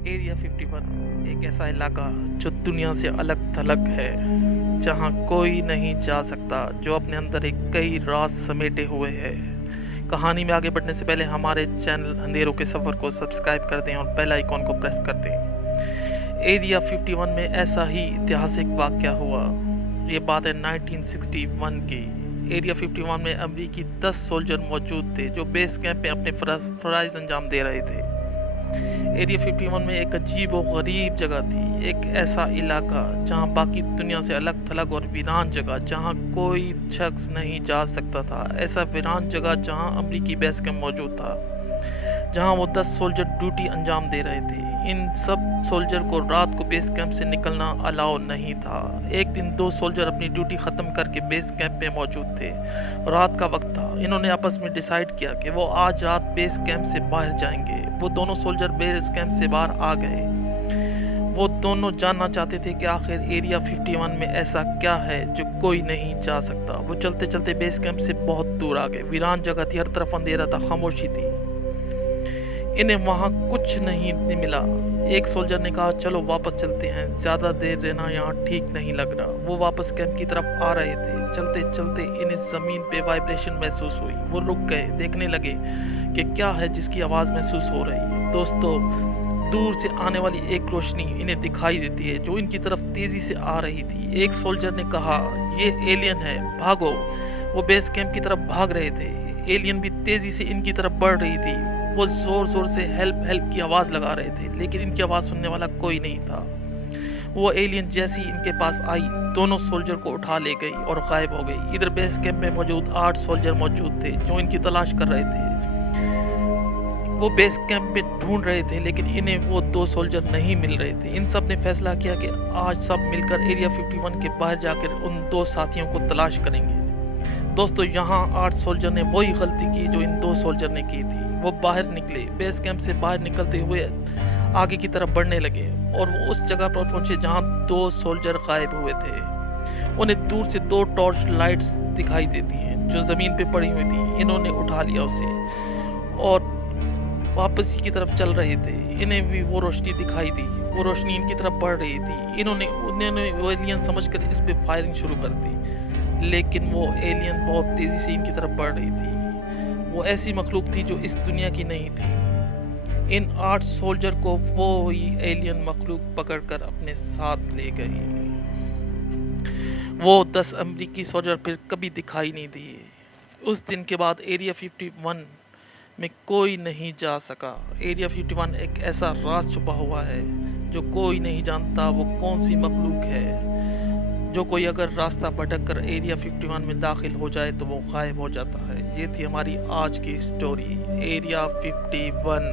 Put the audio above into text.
Area 51 एक ऐसा इलाका जो दुनिया से अलग थलग है, जहां कोई नहीं जा सकता, जो अपने अंदर एक कई राज समेटे हुए है। कहानी में आगे बढ़ने से पहले हमारे चैनल अंधेरों के सफ़र को सब्सक्राइब कर दें और बेल आइकॉन को प्रेस कर दें। एरिया 51 में ऐसा ही ऐतिहासिक वाक़या हुआ। ये बात है 1961 की। एरिया 51 में अमेरिकी 10 सोल्जर मौजूद थे जो बेस कैंप में अपने फ़राइज़ अंजाम दे रहे थे। एरिया 51 में एक अजीब और गरीब जगह थी, एक ऐसा इलाका जहां बाकी दुनिया से अलग थलग और वीरान जगह, जहां कोई शख्स नहीं जा सकता था। ऐसा वीरान जगह जहां अमेरिकी बेस कैंप मौजूद था, जहां वो 10 सोल्जर ड्यूटी अंजाम दे रहे थे। इन सब सोल्जर को रात को बेस कैंप से निकलना अलाउ नहीं था। एक दिन 2 सोल्जर अपनी ड्यूटी ख़त्म करके बेस कैंप में मौजूद थे। रात का वक्त था। इन्होंने आपस में डिसाइड किया कि वो आज रात बेस कैंप से बाहर जाएंगे। वो दोनों सोल्जर बेस कैंप से बाहर आ गए। वो दोनों जानना चाहते थे कि आखिर एरिया 51 में ऐसा क्या है जो कोई नहीं जा सकता। वो चलते चलते बेस कैंप से बहुत दूर आ गए। वीरान जगह थी, हर तरफ अंधेरा था, खामोशी थी। इन्हें वहाँ कुछ नहीं मिला। एक सोल्जर ने कहा, चलो वापस चलते हैं, ज़्यादा देर रहना यहाँ ठीक नहीं लग रहा। वो वापस कैंप की तरफ आ रहे थे। चलते चलते इन्हें ज़मीन पे वाइब्रेशन महसूस हुई। वो रुक गए, देखने लगे कि क्या है जिसकी आवाज़ महसूस हो रही है। दोस्तों, दूर से आने वाली एक रोशनी इन्हें दिखाई देती है जो इनकी तरफ तेज़ी से आ रही थी। एक सोल्जर ने कहा, ये एलियन है, भागो। वो बेस कैंप की तरफ भाग रहे थे। एलियन भी तेज़ी से इनकी तरफ बढ़ रही थी। वो ज़ोर ज़ोर से हेल्प हेल्प की आवाज़ लगा रहे थे, लेकिन इनकी आवाज़ सुनने वाला कोई नहीं था। वो एलियन जैसी इनके पास आई, दोनों सोल्जर को उठा ले गई और गायब हो गई। इधर बेस कैंप में मौजूद 8 सोल्जर मौजूद थे जो इनकी तलाश कर रहे थे। वो बेस कैंप में ढूंढ रहे थे, लेकिन इन्हें वो 2 सोल्जर नहीं मिल रहे थे। इन सब ने फैसला किया कि आज सब मिलकर एरिया 51 के बाहर जाकर उन 2 साथियों को तलाश करेंगे। दोस्तों, यहाँ 8 सोल्जर ने वही गलती की जो इन 2 सोल्जर ने की थी। वो बाहर निकले, बेस कैंप से बाहर निकलते हुए आगे की तरफ बढ़ने लगे और वो उस जगह पर पहुंचे जहां 2 सोल्जर गायब हुए थे। उन्हें दूर से 2 टॉर्च लाइट्स दिखाई देती हैं जो ज़मीन पे पड़ी हुई थी। इन्होंने उठा लिया उसे और वापस की तरफ चल रहे थे। इन्हें भी वो रोशनी दिखाई दी। वो रोशनी इनकी तरफ बढ़ रही थी। उन्होंने वो एलियन समझकर इस पे फायरिंग शुरू कर दी, लेकिन वो एलियन बहुत तेज़ी से इनकी तरफ बढ़ रही थी। वो ऐसी मखलूक थी जो इस दुनिया की नहीं थी। इन 8 सोल्जर को वो ही एलियन मखलूक पकड़कर अपने साथ ले गई। वो 10 अमेरिकी सोल्जर फिर कभी दिखाई नहीं दिए। उस दिन के बाद एरिया 51 में कोई नहीं जा सका। एरिया 51 एक ऐसा राज छुपा हुआ है जो कोई नहीं जानता वो कौन सी मखलूक है। जो कोई अगर रास्ता भटक कर एरिया 51 में दाखिल हो जाए तो वो गायब हो जाता है। ये थी हमारी आज की स्टोरी, एरिया 51।